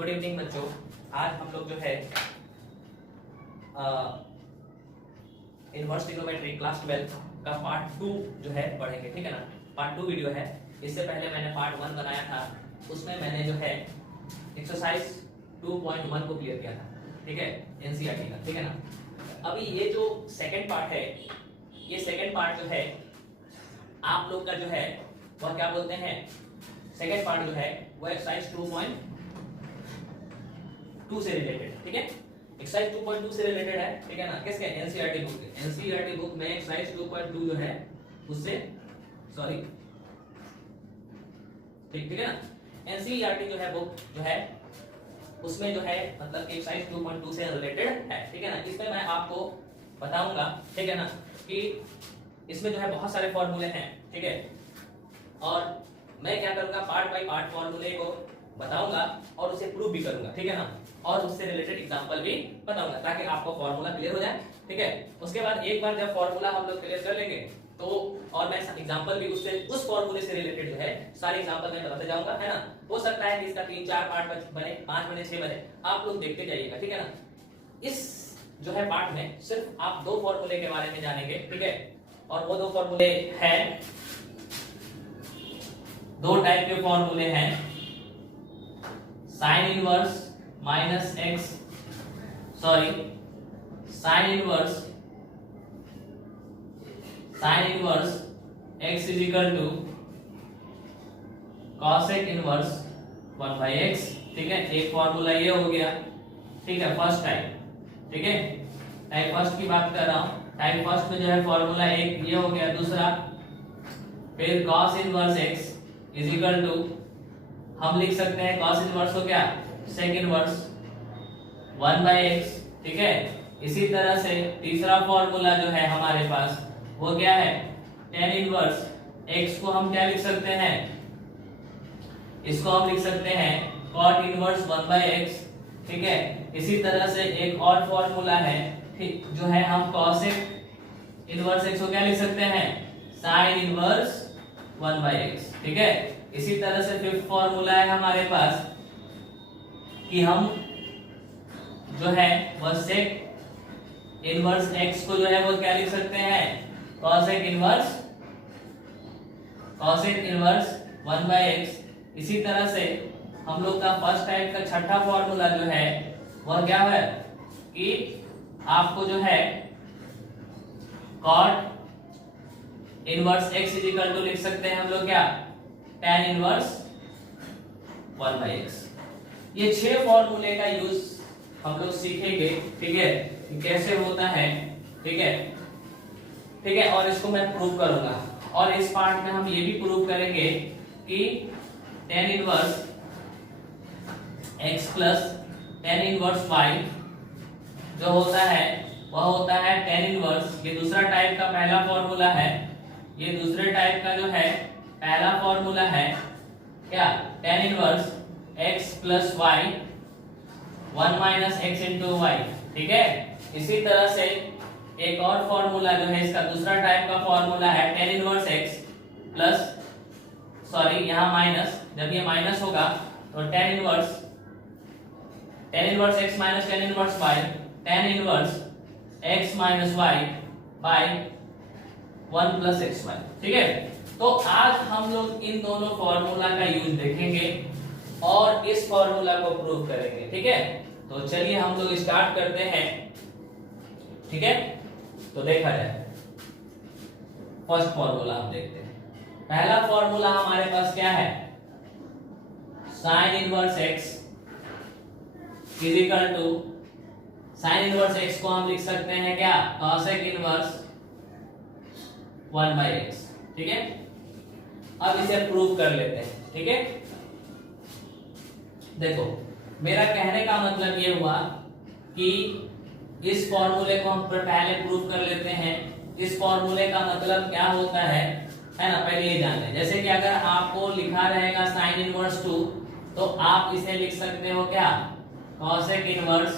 Good evening बच्चों। आज हम लोग जो है इनवर्स ट्रिग्नोमेट्री क्लास 12 का पार्ट 2 जो है पढ़ेंगे, ठीक है ना। पार्ट 2 वीडियो है। इससे पहले मैंने पार्ट 1 बनाया था, उसमें मैंने जो है एक्सरसाइज 2.1 को क्लियर किया था, ठीक है, एनसीईआरटी का, ठीक है ना। अभी ये जो सेकंड पार्ट है, ये सेकंड पार्ट जो है आप लोग का जो है वह क्या बोलते हैं, सेकंड पार्ट जो है वो एक्सरसाइज 2.2 से रिलेटेड, ठीक है। एक्सरसाइज 2.2 से रिलेटेड है, ठीक है ना। किसके? एनसीईआरटी बुक के। एनसीईआरटी बुक में एक्सरसाइज 2.2 जो है उससे सॉरी ठीक है ना। एनसीईआरटी जो है बुक जो है उसमें जो है मतलब कि एक्सरसाइज 2.2 से रिलेटेड है, ठीक है ना। इसमें मैं आपको बताऊंगा, ठीक है ना, कि इसमें जो है बहुत सारे फॉर्मूले हैं, ठीक है। और मैं क्या करूंगा, पार्ट बाय पार्ट फॉर्मूले को बताऊंगा और उसे प्रूव भी करूंगा, ठीक है ना। और उससे रिलेटेड एग्जांपल भी बताऊंगा ताकि आपको फॉर्मूला क्लियर हो जाए, ठीक है। उसके बाद एक बार जब फॉर्मूला हम लोग क्लियर कर लेंगे तो और मैं एग्जांपल भी उससे उस फॉर्मूले से रिलेटेड जो है सारे एग्जांपल मैं बताते जाऊंगा, है ना। हो सकता है कि इसका 3 4 पार्ट बने, 5 बने, 6 बने, आप लोग देखते जाइएगा, ठीक है ना। इस जो है पार्ट में सिर्फ आप 2 फॉर्मूले के बारे में जानेंगे, ठीक है। और वो 2 फॉर्मूले हैं, 2 टाइप के फॉर्मूले हैं, sine inverse minus x sorry sine inverse x is equal to cosec inverse 1 by x, ठीक है। एक फॉर्मूला ये हो गया, ठीक है, फर्स्ट टाइप, ठीक है। टाइप फर्स्ट की बात कर रहा हूं। टाइप फर्स्ट में जो है फॉर्मूला एक ये हो गया। दूसरा फिर cos inverse x is equal to हम लिख सकते हैं cos इनवर्स को क्या, sec इनवर्स 1 बाई एक्स, ठीक है। इसी तरह से तीसरा फॉर्मूला जो है हमारे पास वो क्या है, tan इनवर्स x को हम क्या लिख सकते हैं, इसको हम लिख सकते हैं cot इनवर्स 1 बाई एक्स, ठीक है। इसी तरह से एक और फॉर्मूला है, ठीक, जो है हम cosec इनवर्स x को क्या लिख सकते हैं, sin इनवर्स 1 बाई एक्स, ठीक है। इसी तरह से फिफ्थ फॉर्मूला है हमारे पास कि हम जो है वह sec इनवर्स x को जो है वो क्या लिख सकते हैं, cosec इनवर्स 1 बाई एक्स। इसी तरह से हम लोग का फर्स्ट टाइप का छठा फॉर्मूला जो है वह क्या है कि आपको जो है cot inverse x is equal to लिख सकते हैं हम लोग क्या, tan इनवर्स 1 बाई एक्स। ये 6 फॉर्मूले का यूज हम लोग सीखेंगे, ठीक है, कि कैसे होता है, ठीक है, ठीक है। और इसको मैं प्रूव करूंगा। और इस पार्ट में हम ये भी प्रूव करेंगे कि tan inverse x plus tan inverse y जो होता है वह होता है tan इनवर्स, ये दूसरा टाइप का पहला फॉर्मूला है, ये दूसरे टाइप का जो है पहला फॉर्मूला है क्या, tan inverse x plus y 1 minus x into y, ठीक है। इसी तरह से एक और फॉर्मूला जो है इसका दूसरा टाइप का फॉर्मूला है tan inverse x plus sorry यहाँ माइनस, जब ये माइनस होगा तो tan inverse x minus tan inverse y, tan inverse x minus y by 1 plus x y, ठीक है। तो आज हम लोग इन दोनों फॉर्मूला का यूज देखेंगे और इस फॉर्मूला को प्रूव करेंगे, ठीक है। तो चलिए हम लोग स्टार्ट करते हैं, ठीक है। तो देखा जाए फर्स्ट फॉर्मूला हम देखते हैं। पहला फॉर्मूला हमारे पास क्या है, sine inverse x is equal to sine inverse x को हम लिख सकते हैं क्या, cosec इनवर्स 1 बाई एक्स, ठीक है। अब इसे प्रूव कर लेते हैं, ठीक है। देखो मेरा कहने का मतलब ये हुआ कि इस फॉर्मूले को हम पहले प्रूव कर लेते हैं। इस फॉर्मूले का मतलब क्या होता है ना, पहले ये जान लें। जैसे कि अगर आपको लिखा रहेगा साइन इनवर्स 2 तो आप इसे लिख सकते हो क्या, cosec इनवर्स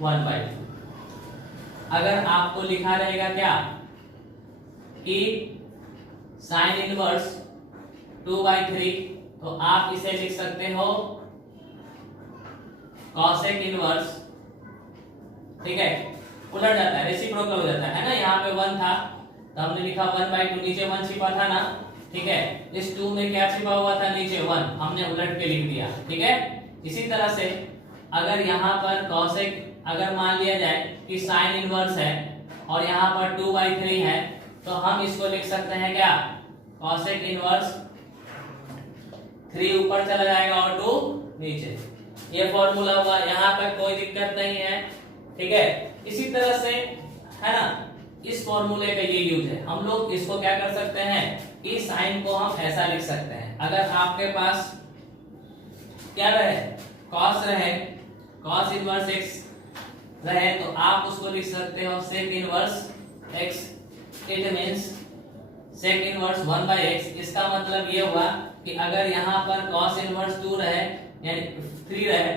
1 बाई 2। अगर आपको लिखा रहेगा क्या कि साइन इनवर्स 2 बाई 3 तो आप इसे लिख सकते हो cosec इनवर्स, ठीक है, उलट जाता है, रेसिप्रोकल हो जाता है ना। यहाँ पे 1 था तो हमने लिखा 1/2, नीचे 1 छिपा था ना, ठीक है। इस 2 में क्या छिपा हुआ था, नीचे 1, हमने उलट के लिख दिया, ठीक है। इसी तरह से अगर यहाँ पर cosec, अगर मान लिया जाए कि sin इनवर्स है और यहाँ पर 2/3 है, तो हम इसको लिख सकते हैं क्या, cosec इनवर्स 3 ऊपर चला जाएगा और 2 नीचे। ये फॉर्मूला हुआ, यहाँ पर कोई दिक्कत नहीं है, ठीक है। इसी तरह से है ना, इस फॉर्मूले का ये यूज है, हम लोग इसको क्या कर सकते हैं, इस साइन को हम ऐसा लिख सकते हैं। अगर आपके पास क्या रहे, cos रहे, cos इनवर्स x रहे, तो आप उसको लिख सकते हो sec inverse x। It means sec inverse 1/x। इसका मतलब ये हुआ कि अगर यहाँ पर cos इनवर्स 2 रहे यानी 3 रहे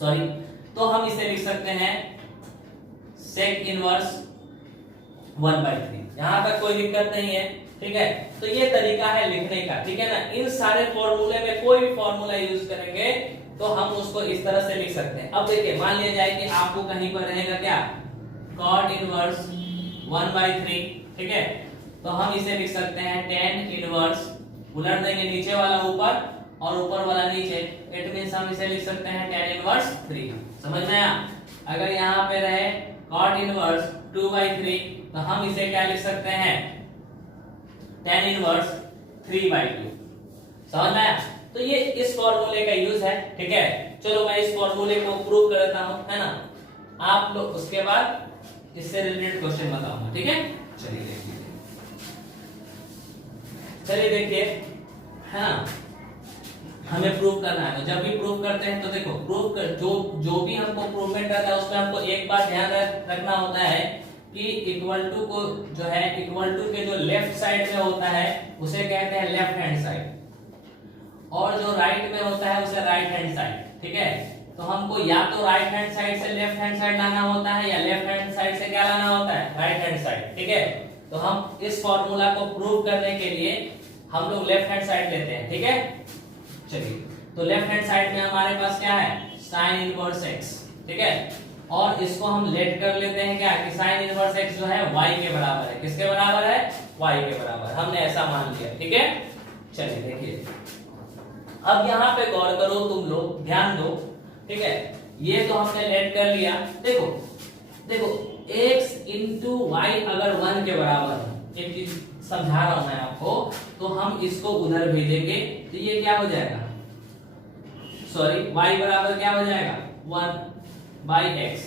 सॉरी, तो हम इसे लिख सकते हैं sec इनवर्स 1/3। यहाँ तक कोई दिक्कत नहीं है, ठीक है। तो ये तरीका है लिखने का, ठीक है ना। इन सारे फॉर्मूले में कोई भी फॉर्मूला यूज करेंगे तो हम उसको इस तरह से लिख सकते हैं। अब देखिए, मान लिया जाए कि आपको कहीं पर रहेगा क्या, cot इनवर्स 1/3, ठीक है। तो हम इसे लिख सकते हैं tan इनवर्स, उलट देंगे, नीचे वाला ऊपर और ऊपर वाला नीचे। इट मींस हम इसे लिख सकते हैं tan इनवर्स 3। समझ में आया। अगर यहाँ पे रहे cot इनवर्स 2/3, तो हम इसे क्या लिख सकते हैं, tan इनवर्स 3/2। समझ में आया। तो ये इस फॉर्मूले का यूज है, ठीक है। चलो मैं इस फॉर्मूले को प्रूव करता हूं, है ना। आप लोग उसके बाद इससे रिलेटेड क्वेश्चन बताऊंगा, ठीक है। चलिए देखिए, है ना, हमें प्रूव करना है। तो जब भी प्रूव करते हैं तो देखो, प्रूव कर जो भी हमको प्रूवमेंट रहता है उसमें हमको एक बात ध्यान रखना होता है कि इक्वल टू को जो है, इक्वल टू के जो लेफ्ट साइड में होता है उसे कहते हैं लेफ्ट हैंड साइड, और जो राइट में होता है उसे राइट हैंड साइड, ठीक है। तो हमको या तो राइट हैंड साइड से लेफ्ट हैंड साइड लाना होता है, या लेफ्ट हैंड साइड से क्या लाना होता है, राइट हैंड साइड, ठीक है। तो हम इस फॉर्मूला को प्रूव करने के लिए हम लोग लेफ्ट हैंड साइड लेते हैं, ठीक है। चलिए, तो लेफ्ट हैंड साइड में हमारे पास क्या है, sin इनवर्स x, ठीक है। और इसको हम लेट कर लेते हैं क्या, कि sin इनवर्स x जो है y के बराबर है। किसके बराबर है, y के बराबर, हमने ऐसा मान लिया, ठीक है। चलिए देखिए, अब यहाँ पे गौर करो, तुम लोग ध्यान दो, ठीक है। ये तो हमने लेट कर लिया। देखो देखो, x इंटू वाई अगर 1 के बराबर है, एक चीज समझा रहा हूं मैं आपको, तो हम इसको उधर भेजेंगे तो ये क्या हो जाएगा, सॉरी, y बराबर क्या हो जाएगा, 1/x।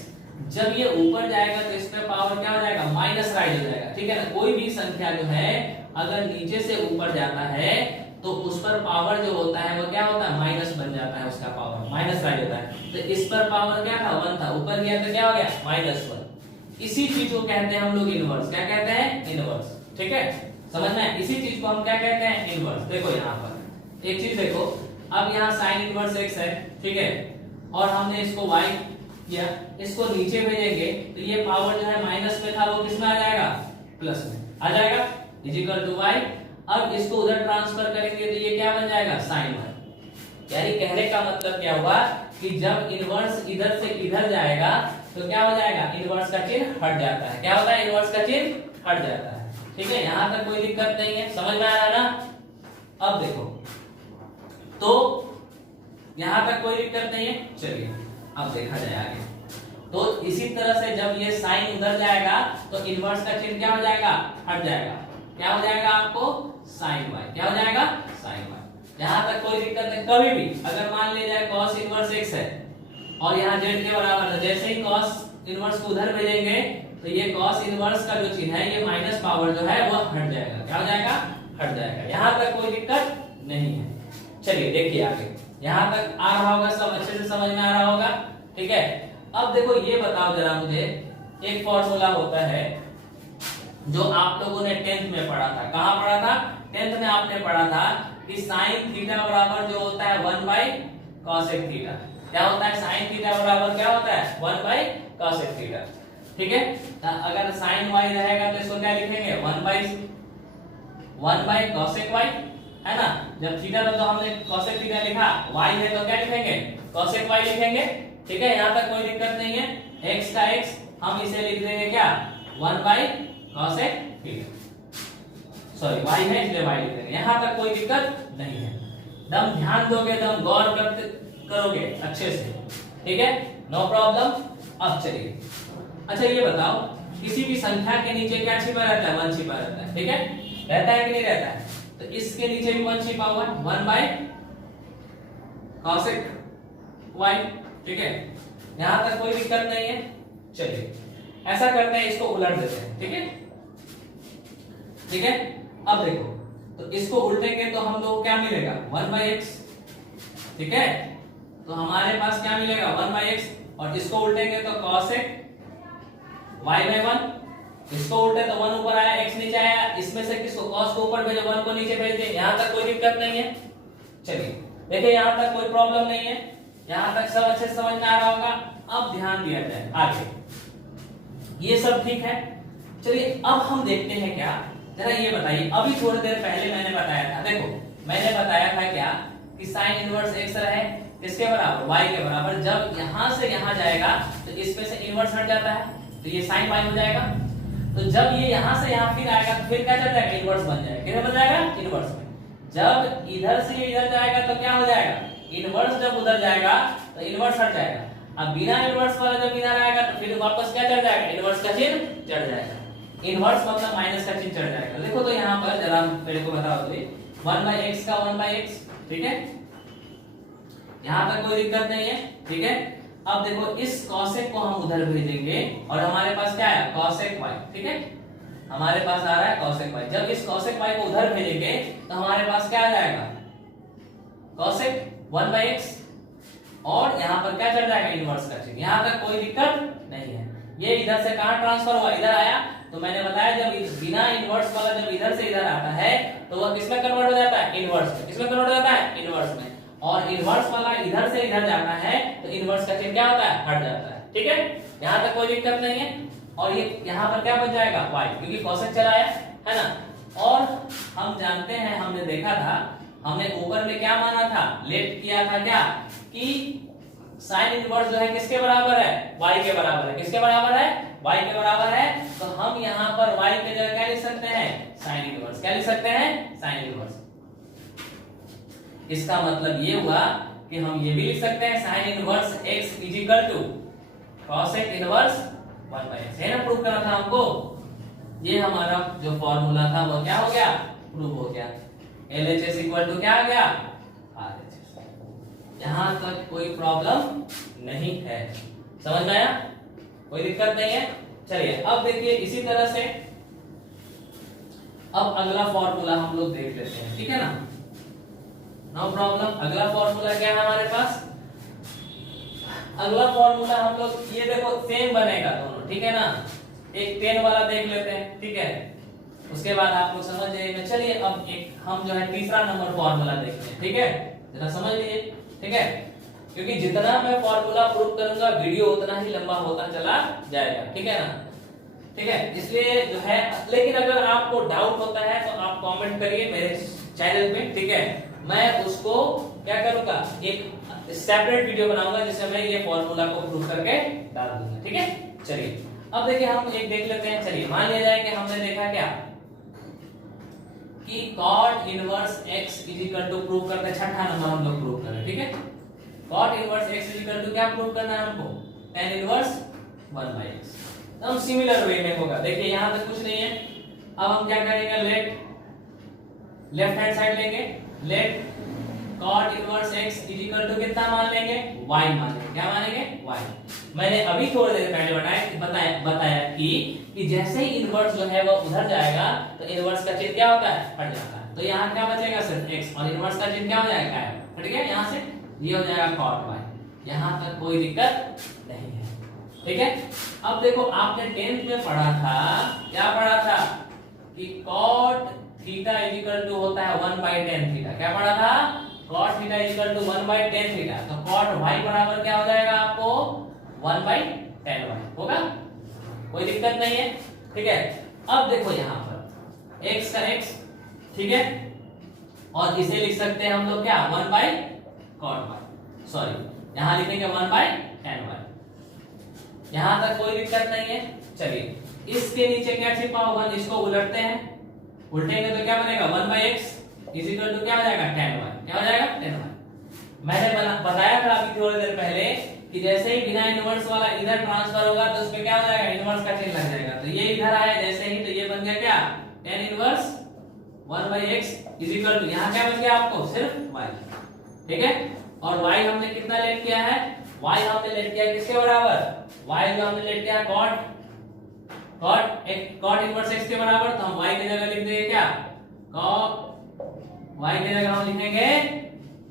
जब ये ऊपर जाएगा तो इसका पावर क्या हो जाएगा, माइनस राइज हो जाएगा, ठीक है ना। कोई भी संख्या जो है अगर नीचे से ऊपर जाता है तो उस पर पावर जो होता है वो क्या होता है, माइनस बन जाता है, उसका पावर माइनस राइज होता है। तो इस पर पावर क्या था, 1 था, ऊपर गया तो क्या हो गया, -1। इसी चीज को कहते हैं हम लोग इनवर्स। क्या कहते हैं, इनवर्स, ठीक है। समझ में, इसी चीज को हम क्या कहते हैं, इनवर्स। देखो यहाँ पर एक चीज देखो, अब यहाँ sin इनवर्स x है, ठीक है, और हमने इसको y किया, इसको नीचे भेजेंगे तो ये पावर जो है माइनस में था वो किस में आ जाएगा, प्लस में आ जाएगा, इक्वल टू y। अब इसको उधर ट्रांसफर करेंगे तो ये क्या बन जाएगा, sin y। यानी कहने का मतलब क्या हुआ कि जब इनवर्स इधर से इधर जाएगा तो क्या हो जाएगा, इनवर्स का चिन्ह हट जाता है। क्या होता है, इनवर्स का चिन्ह हट जाता है, ठीक है। यहां तक कोई दिक्कत नहीं है, समझ में आ रहा है ना। अब देखो, तो यहां तक कोई दिक्कत नहीं है। चलिए अब देखा जाए आगे। तो इसी तरह से जब ये साइन उधर जाएगा तो इनवर्स का चिन्ह क्या हो जाएगा, हट जाएगा। क्या हो जाएगा आपको, साइन y। क्या हो जाएगा, साइन y। यहां तक कोई दिक्कत नहीं। कभी भी अगर मान लिया जाए cos इनवर्स x है और यहाँ z के बराबर है, जैसे ही cos इनवर्स को उधर भेजेंगे तो ये cos इनवर्स का जो चिन्ह है, ये माइनस पावर जो है वो हट जाएगा। क्या हो जाएगा, हट जाएगा। यहां तक कोई दिक्कत नहीं है। चलिए देखिए आगे, यहां तक आ रहा होगा, सब अच्छे से समझ में आ रहा होगा, ठीक है। अब देखो ये बताओ जरा मुझे, एक फॉर्मूला होता है जो आप लोगों ने 10th में पढ़ा था। कहां पढ़ा था, 10th में आपने पढ़ा था कि sin थीटा बराबर जो होता है 1/cosec थीटा। क्या होता है, sin थीटा बराबर क्या होता है, 1/cosec थीटा, ठीक है। अगर sin y रहेगा तो इसको क्या लिखेंगे, 1/cosec y, है ना। जब थीटा था तो हमने cosec थीटा लिखा, y है तो क्या लिखेंगे, cosec y लिखेंगे, ठीक है। यहाँ तक कोई दिक्कत नहीं है। x का x हम इसे लिख देंगे क्या, 1 by cosec theta, sorry y है इसलिए y लिख देंगे, यहाँ तक कोई दिक्कत नहीं है। दम ध्यान दोगे, दम गौर करोगे अच्छे से, ठीक है, नो प्रॉब्लम। अब चलिए, अच्छा ये बताओ, किसी भी संख्या के नीचे क्या छिपा रहता है, 1 छिपा रहता है, ठीक है, रहता है कि नहीं रहता है। तो इसके नीचे भी 1 छिपा हुआ है, 1 बाई cosec y, ठीक है, यहां तक कोई दिक्कत नहीं है। चलिए ऐसा करते हैं, इसको उलट देते हैं, ठीक है, ठीक है। अब देखो, तो इसको उल्टेंगे तो हम लोग क्या मिलेगा, 1 बाई x, ठीक है, तो हमारे पास क्या मिलेगा 1 बाई x, और इसको उल्टेंगे तो cosec y बाई 1, इसको उल्टे तो 1 ऊपर आया, x नीचे आया, इसमें से किसको, cos को ऊपर भेजो, 1 को नीचे भेज दिए, यहां तक कोई दिक्कत नहीं है। चलिए देखिए, यहां तक कोई प्रॉब्लम नहीं है, यहां तक सब अच्छे से समझ में आ रहा होगा। अब ध्यान दिया जाए आगे, ये सब ठीक है। चलिए अब हम देखते हैं क्या, जरा ये बताइए, अभी थोड़ी देर पहले मैंने बताया था, देखो मैंने बताया था क्या कि sin इनवर्स x रहे किसके बराबर, y के बराबर। जब यहां से यहां जाएगा तो इसमें से इनवर्स हट जाता है, तो ये sin y हो जाएगा। तो जब ये यहां से यहां फिर आएगा तो फिर क्या चल जाएगा, इनवर्स बन जाएगा, किधर बन जाएगा, इनवर्स में। जब इधर से ये इधर जाएगा तो क्या हो जाएगा, इनवर्स जब उधर जाएगा तो इनवर्स हट जाएगा। अब बिना इनवर्स वाला जब इधर आएगा तो फिर वापस क्या चढ़ जाएगा, इनवर्स का चिन्ह चढ़ जाएगा। इनवर्स मतलब माइनस का चिन्ह चढ़ जाएगा। देखो तो यहाँ पर जरा मेरे को बताओ तो 1 बाई x का 1 बाई x, ठीक है, यहाँ तक कोई दिक्कत नहीं है, ठीक है। अब देखो इस cosec को हम उधर भेजेंगे और हमारे पास क्या है, cosec y, ठीक है, हमारे पास आ रहा है cosec y। जब इस cosec y को उधर भेजेंगे तो हमारे पास क्या आ जाएगा, cosec 1 बाई x, और यहाँ पर क्या चल जाएगा, इनवर्स का चिन्ह। यहाँ तक कोई दिक्कत नहीं है। ये इधर से कहाँ ट्रांसफर हुआ, इधर आया, तो मैंने बताया जब बिना इनवर्स वाला जब इधर से इधर आता है तो वह किसमें कन्वर्ट हो जाता है, इनवर्स में। किसमें कन्वर्ट हो जाता है, इनवर्स में। और इनवर्स वाला इधर से इधर जाता है तो इनवर्स का चिन्ह क्या होता है, हट जाता है, ठीक है, यहाँ तक कोई दिक्कत नहीं है। और ये यहाँ पर क्या बन जाएगा, y, क्योंकि cosec चला है ना। और हम जानते हैं, हमने देखा था, हमने ऊपर में क्या माना था, लेट किया था क्या, कि sin इनवर्स जो है किसके बराबर है, y के बराबर है। किसके बराबर है, y के बराबर है। तो हम यहाँ पर y के जगह क्या लिख सकते हैं, sin इनवर्स। क्या लिख सकते हैं, sin इनवर्स। इसका मतलब ये हुआ कि हम ये भी लिख सकते हैं sin inverse x is equal to cosec inverse 1 by x, है ना, प्रूव करना था हमको। ये हमारा जो फॉर्मूला था वो क्या हो गया, प्रूव हो गया। LHS इक्वल टू क्या आ गया, RHS। यहां तक कोई प्रॉब्लम नहीं है, समझ में आया, कोई दिक्कत नहीं है। चलिए अब देखिए, इसी तरह से अब अगला फॉर्मूला हम लोग देख लेते हैं, ठीक है ना, नो प्रॉब्लम। अगला फॉर्मूला क्या है हमारे पास, अगला फॉर्मूला हम लोग ये देखो सेम बनेगा दोनों, ठीक है ना। एक पेन वाला देख लेते हैं, ठीक है, उसके बाद आप लोग समझ जाइएगा। चलिए अब एक हम जो है तीसरा नंबर फॉर्मूला देखते हैं, ठीक है, जरा समझ लीजिए, ठीक है, क्योंकि जितना मैं फॉर्मूला प्रूव करूंगा वीडियो उतना ही लंबा होता चला जाएगा, ठीक है ना, ठीक है। इसलिए जो है, लेकिन अगर आपको डाउट होता है तो आप कमेंट करिए मेरे चैनल पे, ठीक है, मैं उसको क्या करूंगा, एक सेपरेट वीडियो बनाऊंगा जिसमें मैं ये फॉर्मूला को प्रूव करके डाल दूंगा, ठीक है। चलिए अब देखिए हम एक देख लेते हैं। चलिए मान लिया जाए कि हमने देखा क्या कि cot inverse x is equal to prove करते हैं, छठा नंबर हम लोग प्रूव कर रहे हैं, ठीक है। cot inverse x is equal to क्या प्रूव करना है हमको, tan इनवर्स 1 बाई x। तो हम सिमिलर वे में होगा, देखिए यहां तक कुछ नहीं है। अब हम क्या करेंगे, लेफ्ट हैंड साइड लेंगे, let cot inverse x is equal to कितना मान लेंगे, y मान लेंगे। क्या मानेंगे, y। मैंने अभी थोड़ी देर पहले बताया कि जैसे ही इनवर्स जो है वो उधर जाएगा तो इनवर्स का चिन्ह क्या होता है, हट जाता है। तो यहाँ क्या बचेगा, सिर्फ x, और इनवर्स का चिन्ह क्या हो जाएगा, हट गया यहाँ से, ये हो जाएगा cot y। यहाँ तक कोई दिक्कत नहीं है, ठीक है। अब देखो आपने 10th में पढ़ा था, क्या पढ़ा था कि cot theta is equal to होता है 1 बाई tan थीटा। क्या पढ़ा था, cot theta is equal to 1 by tan theta. तो cot y बराबर क्या हो जाएगा आपको, 1 बाई tan y होगा, कोई दिक्कत नहीं है, ठीक है। अब देखो यहाँ पर x का x, ठीक है, और इसे लिख सकते हैं हम लोग क्या 1 बाई cot y, सॉरी यहां लिखेंगे 1 बाई tan y। यहां तक कोई दिक्कत नहीं है। चलिए इसके नीचे क्या छिपा होगा, इसको उलटते हैं, उल्टेंगे तो क्या बनेगा 1 by x is equal to क्या हो जाएगा tan y, क्या हो जाएगा tan y। मैंने बताया था अभी थोड़ी देर पहले कि जैसे ही बिना इनवर्स वाला इधर ट्रांसफर होगा तो उसपे क्या हो जाएगा इनवर्स का चिन्ह लग जाएगा। तो ये इधर आया जैसे ही, तो ये बन गया क्या tan inverse 1 by x is equal to, यहां क्या बच गया आपको सिर्फ y, ठीक है। और y हमने कितना लेट किया है, y हमने लेट किया किसके बराबर, y जो हमने लेट किया cot इनवर्स x के बराबर, तो हम y की जगह लिख देंगे क्या y की जगह हम लिखेंगे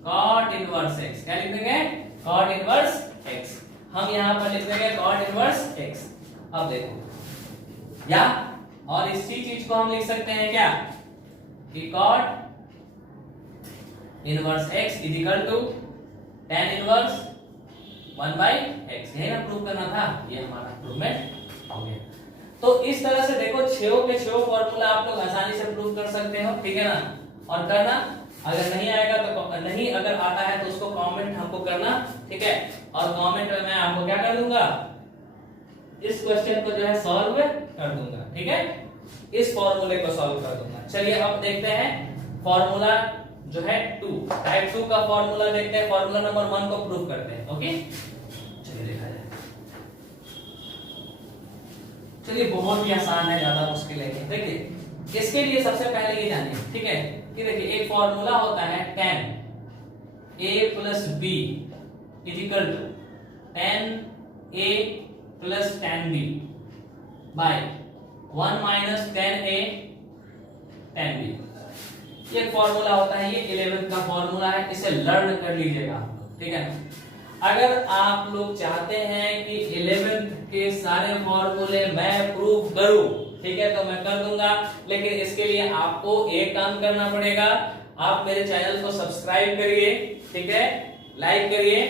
cot इनवर्स x, क्या लिख देंगे cot इनवर्स x, हम यहां पर लिख देंगे cot इनवर्स x। अब देखो या और इसी चीज को हम लिख सकते हैं क्या कि cot inverse x is equal to tan inverse 1 by x, यही ना प्रूव करना था, ये हमारा प्रूवमेंट हो गया। तो इस तरह से देखो छेओ के छेओ फार्मूला आप लोग आसानी से प्रूव कर सकते हो, ठीक है ना। और करना अगर नहीं आएगा तो नहीं, अगर आता है तो उसको कमेंट हमको करना, ठीक है। और कमेंट में मैं आपको क्या कर दूंगा, इस क्वेश्चन को जो है सॉल्व कर दूंगा, ठीक है, इस फॉर्मूले को सॉल्व कर दूंगा। चलिए अब देखते हैं फॉर्मूला जो है 2, टाइप 2 का फॉर्मूला देखते हैं, फॉर्मूला नंबर 1 को प्रूव करते हैं। ओके चलिए देखा जाए। चलिए बहुत ही आसान है, ज्यादा मुश्किल है। देखिए इसके लिए सबसे पहले ये जानिए, ठीक है, कि देखिए एक फॉर्मूला होता है tan a plus b is equal to tan a plus tan b by 1 minus tan a tan b। ये फॉर्मूला होता है, ये 11th का फॉर्मूला है, इसे लर्न कर लीजिएगा, ठीक है। अगर आप लोग चाहते हैं कि 11th के सारे फॉर्मूले मैं प्रूव करूं, ठीक है, तो मैं कर दूंगा, लेकिन इसके लिए आपको एक काम करना पड़ेगा, आप मेरे चैनल को सब्सक्राइब करिए, ठीक है, लाइक करिए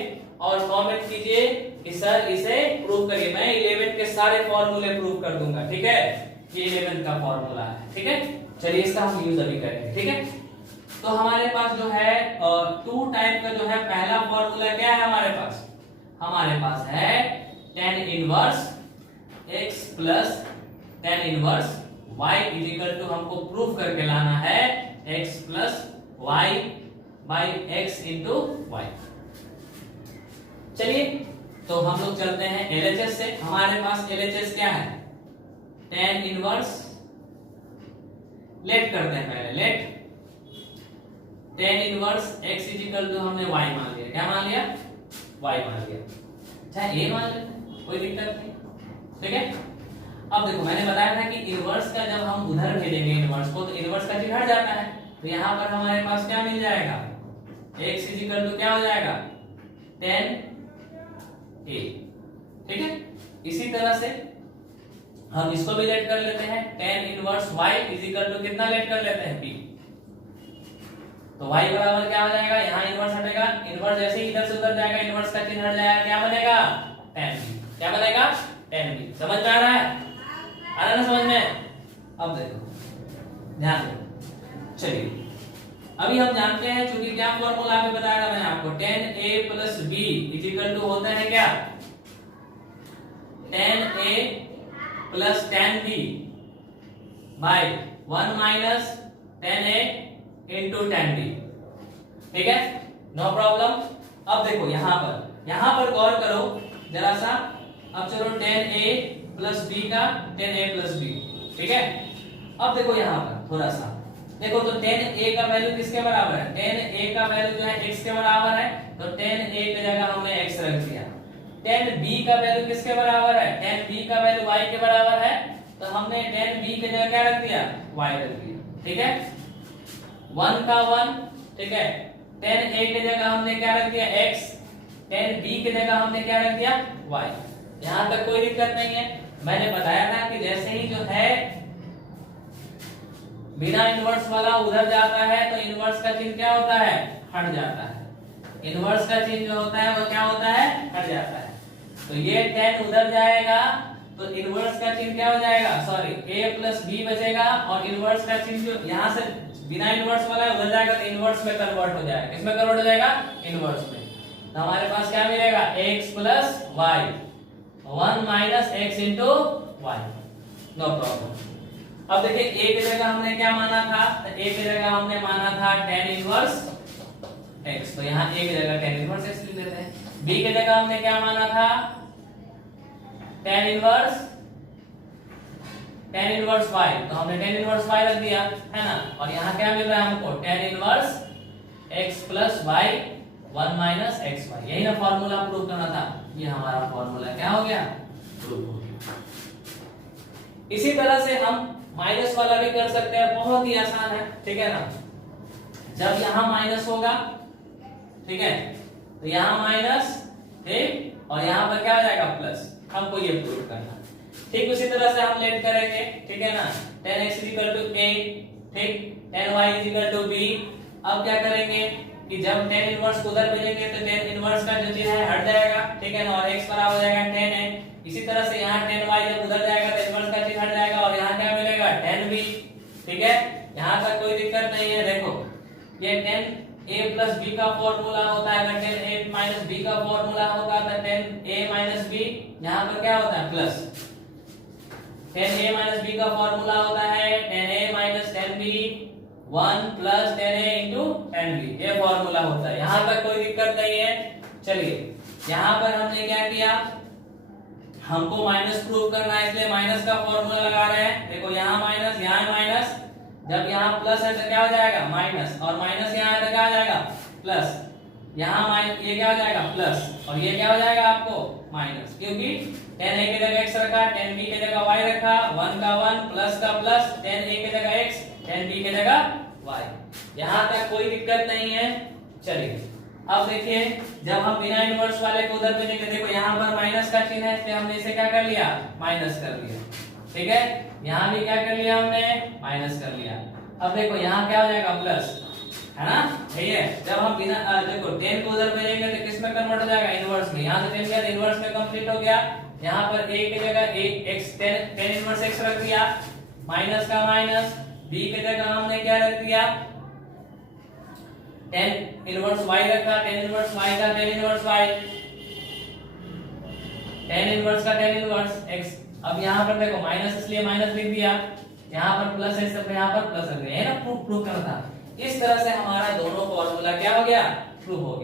और कमेंट कीजिए कि सर इसे प्रूव करिए। मैं 11th के सारे फॉर्मूले प्रूव कर दूंगा, ठीक है, ये 11th का फॉर्मूला है, ठीक है। चलिए इसका हम यूज अभी करेंगे, ठीक है। तो हमारे पास जो है 2 टाइप का जो है पहला फॉर्मूला क्या है हमारे पास है tan inverse x plus tan inverse y is equal to, हमको प्रूफ करके लाना है x plus y by x into y। चलिए तो हम लोग चलते हैं LHS से। हमारे पास LHS क्या है, tan इनवर्स, लेट करते हैं पहले, let tan inverse x is equal to, हमने y मान लिया, क्या मान लिया y मान लिया, चाहे a मान लेते हैं, कोई दिक्कत नहीं, ठीक है। अब देखो मैंने बताया था कि इनवर्स का जब हम उधर भेजेंगे इनवर्स को, तो इनवर्स का चिन्ह हट जाता है, तो यहां पर हमारे पास क्या मिल जाएगा, x इज इक्वल टू क्या हो जाएगा tan a, ठीक है। इसी तरह से हम इसको भी लेट कर लेते हैं, tan inverse y is equal to कितना लेट कर लेते हैं p, तो y बराबर क्या हो जाएगा, यहाँ इनवर्स हटेगा, इनवर्स जैसे ही इधर से उधर जाएगा इनवर्स का चिन्ह हट जाएगा, क्या बनेगा tan b, क्या बनेगा tan b। समझ में आ रहा है, आ रहा है ना समझ में। अब देखो ध्यान दो, चलिए अभी हम जानते हैं, चूंकि क्या फॉर्मूला अभी बताया था मैंने आपको, tan a plus b is equal to होता है क्या tan a plus tan b by 1 minus tan a into tan b, ठीक है, नो प्रॉब्लम। अब देखो यहां पर गौर करो जरा सा, अब चलो tan a प्लस b का tan a प्लस b, ठीक है। अब देखो यहां पर थोड़ा सा देखो, तो tan a का वैल्यू किसके बराबर है, tan a का वैल्यू जो है x के बराबर है, तो tan a की जगह हमने x रख दिया। tan b का वैल्यू किसके बराबर है, tan b का वैल्यू y के बराबर है, तो हमने tan b की जगह क्या रख दिया, y रख दिया, ठीक है। 1 का 1, ठीक है, tan a की जगह हमने क्या रख दिया x, tan b की जगह हमने क्या रख दिया y। यहां तक कोई दिक्कत नहीं है। मैंने बताया था कि जैसे ही जो है बिना इनवर्स वाला उधर जाता है तो इनवर्स का चिन्ह क्या होता है, हट जाता है। इनवर्स का चिन्ह जो होता है वो क्या होता है, हट जाता है। तो ये tan उधर जाएगा तो इनवर्स का चिन्ह क्या हो जाएगा, सॉरी a प्लस b बचेगा, और इनवर्स का चिन्ह जो यहां से बिना इनवर्स वाला उधर जाएगा तो इनवर्स में कन्वर्ट हो जाएगा। किसमें कन्वर्ट हो जाएगा? इनवर्स में। तो हमारे पास क्या मिलेगा? x plus y, 1 minus x into y. No problem. अब देखिए a की जगह हमने क्या माना था? तो a की जगह हमने माना था tan इनवर्स x, तो यहाँ a की जगह tan इनवर्स x लिख लेते हैं। b की जगह हमने क्या माना था? tan इनवर्स y, तो हमने tan इनवर्स y रख दिया, है ना। और यहाँ क्या मिल रहा है हमको? tan inverse x plus y, 1 minus x y. यही ना फॉर्मूला प्रूव करना था। ये हमारा फॉर्मूला क्या हो गया? प्रूव हो गया। इसी तरह से हम माइनस वाला भी कर सकते हैं, बहुत ही आसान है, ठीक है ना। जब यहाँ माइनस होगा, ठीक है, तो यहाँ माइनस, ठीक, और यहाँ पर क्या हो जाएगा? प्लस। हमको ये प्रूव करना। ठीक उसी तरह से हम लेट करेंगे, ठीक है ना। tan x equal to a, ठीक, tan y equal to b। अब क्या करेंगे कि जब tan इनवर्स को उधर भेजेंगे तो tan इनवर्स का जो चीज है हट जाएगा, ठीक है ना, और x बराबर हो जाएगा tan a। इसी तरह से यहाँ tan y जब उधर जाएगा तो इनवर्स का चीज हट जाएगा और यहाँ क्या मिलेगा? tan b, ठीक है। यहाँ तक कोई दिक्कत नहीं है। देखो ये tan a प्लस b का फॉर्मूला होता है, अगर tan a माइनस b का फॉर्मूला होगा तो tan a माइनस b, यहाँ पर क्या होता है? Plus. tan a minus b का फॉर्मूला होता है tan a minus tan b, 1 plus tan a into tan b, ये फॉर्मूला होता है। यहाँ तक कोई दिक्कत नहीं है। चलिए यहाँ पर हमने क्या किया? हमको माइनस प्रूव करना है, इसलिए माइनस का फॉर्मूला लगा रहे हैं। देखो यहाँ माइनस, यहाँ माइनस, जब यहाँ प्लस है तो क्या हो जाएगा? माइनस, और माइनस यहाँ है तो क्या हो जाएगा? प्लस। यहाँ माइनस, ये क्या हो जाएगा? प्लस, और ये क्या हो जाएगा आपको? माइनस, क्योंकि tan a की जगह x रखा, tan b की जगह y रखा, 1 का 1 प्लस का प्लस, tan a की जगह x, tan b की जगह y। यहाँ तक कोई दिक्कत नहीं है। चलिए अब देखिए जब हम बिना इनवर्स वाले को उधर भेजेंगे, देखो यहाँ पर माइनस का चिन्ह है, इसलिए हमने इसे क्या कर लिया? माइनस कर लिया, ठीक है। यहाँ भी क्या कर लिया? हमने माइनस कर लिया। अब देखो यहाँ क्या हो जाएगा? प्लस, है ना, यही है। जब हम बिना देखो tan को उधर भेजेंगे तो किस में कन्वर्ट हो जाएगा? इनवर्स में। यहाँ से tan गया तो इनवर्स में कंप्लीट हो गया। यहाँ पर a की जगह x tan इनवर्स x रख दिया, माइनस का माइनस, b की जगह हमने क्या रख दिया? tan इनवर्स y रखा, tan इनवर्स y का tan inverse y, tan inverse का tan इनवर्स x। अब यहाँ पर देखो माइनस, इसलिए माइनस लिख दिया, यहाँ पर प्लस है, सब यहाँ पर प्लस रख दिया, है ना। प्रूफ करना था। इस तरह से हमारा दोनों फॉर्मूला क्या हो गया? प्रूफ हो गया।